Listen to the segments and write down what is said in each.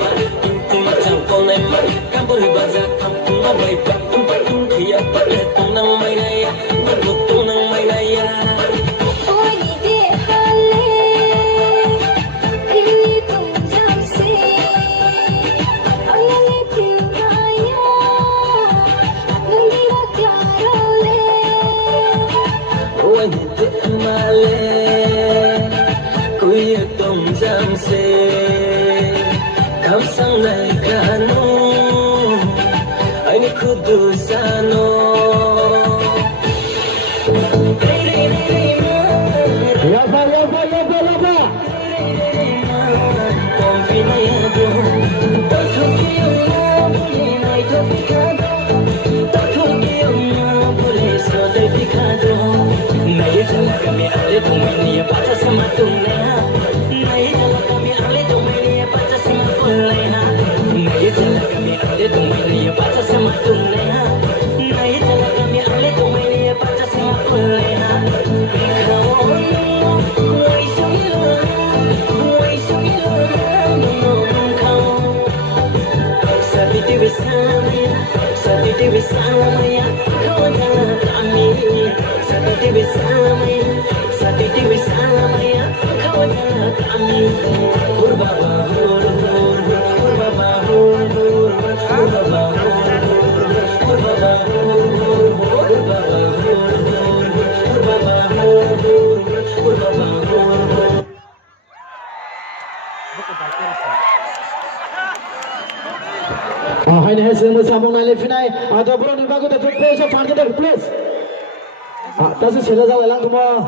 mà tung mà chẳng còn này mà các bữa bây giờ thầm nó bay bắn tung thì à bắt lên tung năng mây này bắt buộc tung năng mây này ôi thế mà lên cuối tung giam se cảm sang này cả nô anh cứ đưa xa nô kami ahli tumania baca sama tunneha nahi jala kami ahli tumania baca sama kulleha nahi jala kami ahli tumania baca sama tunneha nahi jala kami ahli tumania baca sama kulleha wai sungila kau sabiti bersama kau jalan kami sabiti bersama ya kau jalan kami berbaba hai này semua sambung nali finai atau bro ni bagus tu please fan kita please tapi sila jalan lang tu mah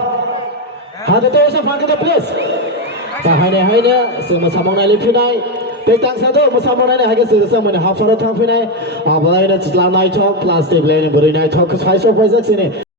ada tu usah fan kita please hai này semua sambung nali finai petang satu sambung nali hai kita semua ni half hour thang finai balai na chitlang nai chok plastic lane beri nai chok 500 paisa sini